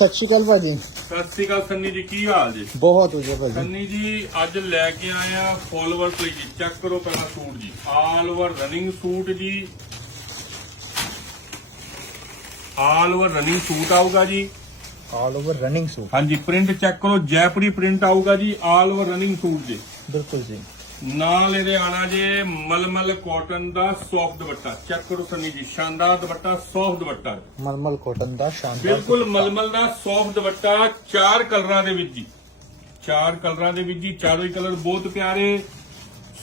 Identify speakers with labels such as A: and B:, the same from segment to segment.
A: ਸਤਿ ਸ਼੍ਰੀ ਅਕਾਲ ਭਾਜੀ।
B: ਸਤਿ ਸ੍ਰੀ ਅਕਾਲ ਸੰਨੀ ਜੀ ਕੀ ਹਾਲ ਜੀ?
A: ਬਹੁਤ ਵਧੀਆ ਭਾਜੀ।
B: ਸੰਨੀ ਜੀ ਅੱਜ ਲੈ ਕੇ ਆਏ ਆ ਫੋਲੋਵਰਸ ਲਈ ਜੀ। ਚੈੱਕ ਕਰੋ ਪਹਿਲਾਂ ਸੂਟ ਜੀ। ਆਲ ਓਵਰ ਰਨਿੰਗ ਸੂਟ ਜੀ। ਆਲ ਓਵਰ ਰਨਿੰਗ ਸੂਟ ਆਊਗਾ ਜੀ।
A: ਆਲ ਓਵਰ ਰਨਿੰਗ ਸੂਟ
B: ਹਾਂਜੀ ਪ੍ਰਿੰਟ ਚੈੱਕ ਕਰੋ ਜੈਪੁਰੀ ਪ੍ਰਿੰਟ ਆਊਗਾ ਜੀ। ਆਲ ਓਵਰ ਰਨਿੰਗ ਸੂਟ ਜੀ।
A: ਬਿਲਕੁਲ ਜੀ।
B: ਨਾਲ ਇਹਦੇ ਆਣਾ ਜੇ ਮਲਮਲ ਕਾਟਨ ਦਾ ਸੌਫਟ ਦੁਪੱਟਾ। ਚੈੱਕ ਕਰੋ ਸੰਨੀ ਜੀ ਸ਼ਾਨਦਾਰ ਦੁਪੱਟਾ ਸੌਫਟ ਦੁਪੱਟਾ।
A: ਮਲਮਲ ਕਾਟਨ ਦਾ ਸ਼ਾਨਦਾਰ
B: ਬਿਲਕੁਲ ਮਲਮਲ ਦਾ ਸੌਫਟ ਦੁਪੱਟਾ ਚਾਰ ਕਲਰਾਂ ਦੇ ਵਿੱਚ ਜੀ। ਚਾਰ ਕਲਰਾਂ ਦੇ ਵਿੱਚ ਜੀ ਚਾਰੋਂ ਹੀ ਕਲਰ ਬਹੁਤ ਪਿਆਰੇ।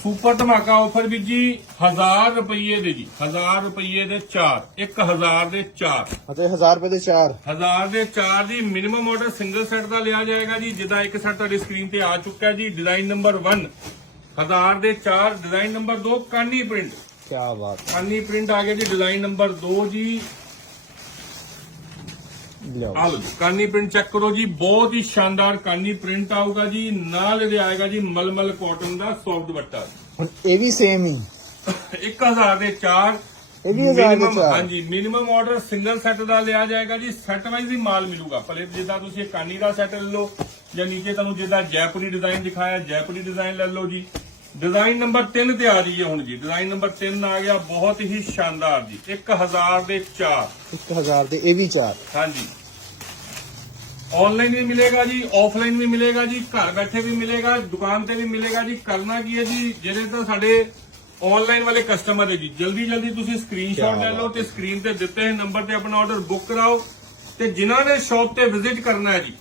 B: ਸੁਪਰ ਧਮਾਕਾ ਆਫਰ ਵਿੱਚ ਜੀ 1000 ਰੁਪਏ ਦੇ ਜੀ 1000 ਰੁਪਏ ਦੇ 4 1000 ਦੇ 4
A: ਅਤੇ 1000 ਰੁਪਏ ਦੇ ਚਾਰ।
B: 1000 ਦੇ 4 ਦੀ ਮਿਨੀਮਮ ਆਰਡਰ ਸਿੰਗਲ ਸੈੱਟ ਦਾ ਲਿਆ ਜਾਏਗਾ ਜੀ ਜਿੱਦਾਂ ਇੱਕ ਸੈੱਟ ਤੁਹਾਡੀ ਸਕਰੀਨ ਤੇ ਆ ਚੁੱਕਾ ਹੈ ਜੀ ਡਿਜ਼ਾਈਨ ਨੰਬਰ 1 1000 ਦੇ 4 ਡਿਜ਼ਾਈਨ ਨੰਬਰ 2 ਕਾਨੀ ਪ੍ਰਿੰਟ
A: ਕੀ ਬਾਤ।
B: ਕਾਨੀ ਪ੍ਰਿੰਟ ਆ ਗਿਆ ਜੀ ਡਿਜ਼ਾਈਨ ਨੰਬਰ 2 ਜੀ। ਲਓ ਕਾਨੀ ਪ੍ਰਿੰਟ ਚੈੱਕ ਕਰੋ ਜੀ ਬਹੁਤ ਹੀ ਸ਼ਾਨਦਾਰ ਕਾਨੀ ਪ੍ਰਿੰਟ ਆਊਗਾ ਜੀ। ਨਾਲ ਇਹਦੇ ਆਏਗਾ ਜੀ ਮਲਮਲ ਕਾਟਨ ਦਾ ਸੌਫਟ ਦੁਪੱਟਾ।
A: ਹੁਣ ਇਹ ਵੀ ਸੇਮ ਹੀ।
B: 1000 ਦੇ 4
A: ਇਹ ਵੀ 1000 ਦੇ
B: Minimum-
A: ਚਾਰ।
B: ਹਾਂਜੀ ਮਿਨੀਮਮ ਆਰਡਰ ਸਿੰਗਲ ਸੈੱਟ ਦਾ ਲਿਆ ਜਾਏਗਾ ਜੀ। ਸੈੱਟ ਵਾਈਜ਼ ਹੀ ਮਾਲ ਮਿਲੂਗਾ। ਭਲੇ ਜਿੱਦਾਂ ਤੁਸੀਂ ਕਾਨੀ ਦਾ ਸੈੱਟ ਲੈ ਲਓ ਜਾਂ ਨੀਚੇ ਤੁਹਾਨੂੰ ਜਿੱਦਾਂ ਜੈਪੁਰੀ ਡਿਜ਼ਾਈਨ ਦਿਖਾਇਆ ਜੈਪੁਰੀ ਡਿਜ਼ਾਈਨ ਲੈ ਲਓ ਜੀ। ਡਿਜ਼ਾਈਨ ਨੰਬਰ 3 ਤੇ ਆ ਰਹੀ ਹੈ ਹੁਣ ਜੀ। ਡਿਜ਼ਾਈਨ ਨੰਬਰ 3 ਆ ਗਿਆ ਬਹੁਤ ਹੀ ਸ਼ਾਨਦਾਰ ਜੀ। 1000 ਦੇ 4
A: 1000 ਦੇ ਇਹ ਵੀ ਚਾਰ।
B: ਹਾਂਜੀ। ਆਨਲਾਈਨ ਵੀ ਮਿਲੇਗਾ ਜੀ ਆਫਲਾਈਨ ਵੀ ਮਿਲੇਗਾ ਜੀ ਘਰ ਬੈਠੇ ਵੀ ਮਿਲੇਗਾ ਦੁਕਾਨ ਤੇ ਵੀ ਮਿਲੇਗਾ ਜੀ। ਕਰਨਾ ਕੀ ਹੈ ਜੀ ਜਿਹੜੇ ਤਾਂ ਸਾਡੇ ਆਨਲਾਈਨ ਵਾਲੇ ਕਸਟਮਰ ਹੈ ਜੀ ਜਲਦੀ ਜਲਦੀ ਤੁਸੀਂ ਸਕਰੀਨਸ਼ਾਟ ਲੈ ਲਓ ਤੇ ਸਕਰੀਨ ਤੇ ਦਿੱਤੇ ਨੰਬਰ ਤੇ ਆਪਣਾ ਆਰਡਰ ਬੁੱਕ ਕਰਾਓ ਤੇ ਜਿਨ੍ਹਾਂ ਨੇ ਸ਼ਾਪ ਤੇ ਵਿਜ਼ਿਟ ਕਰਨਾ ਹੈ ਜੀ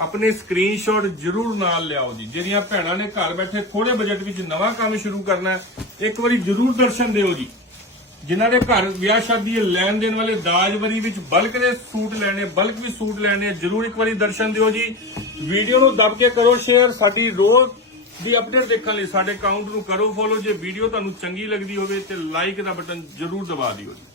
B: ਆਪਣੇ ਸਕਰੀਨਸ਼ਾਟ ਜ਼ਰੂਰ ਨਾਲ ਲਿਆਓ ਜੀ। ਜਿਹੜੀਆਂ ਭੈਣਾਂ ਨੇ ਘਰ ਬੈਠੇ ਥੋੜੇ ਬਜਟ ਵਿੱਚ ਨਵਾਂ ਕੰਮ ਸ਼ੁਰੂ ਕਰਨਾ ਇੱਕ ਵਾਰੀ ਜ਼ਰੂਰ ਦਰਸ਼ਨ ਦਿਓ ਜੀ। ਜਿਨ੍ਹਾਂ ਦੇ ਘਰ ਵਿਆਹ ਸ਼ਾਦੀ ਲੈਣ ਦੇਣ ਵਾਲੇ ਦਾਜ ਵਿੱਚ ਬਲਕ ਦੇ ਸੂਟ ਲੈਣੇ, ਬਲਕ ਵੀ ਸੂਟ ਲੈਣੇ ਜ਼ਰੂਰ ਇੱਕ ਵਾਰੀ ਦਰਸ਼ਨ ਦਿਓ ਜੀ। ਵੀਡੀਓ ਨੂੰ ਦਬ ਕੇ ਕਰੋ ਸ਼ੇਅਰ ਸਾਡੀ ਰੋਜ਼ ਦੀ ਅਪਡੇਟ ਦੇਖਣ ਲਈ ਸਾਡੇ ਅਕਾਊਂਟ ਨੂੰ ਕਰੋ ਫੋਲੋ ਜੇ ਵੀਡੀਓ ਤੁਹਾਨੂੰ ਚੰਗੀ ਲੱਗਦੀ ਹੋਵੇ ਤੇ ਲਾਈਕ ਦਾ ਬਟਨ ਜ਼ਰੂਰ ਦਬਾ ਦਿਓ ਜੀ।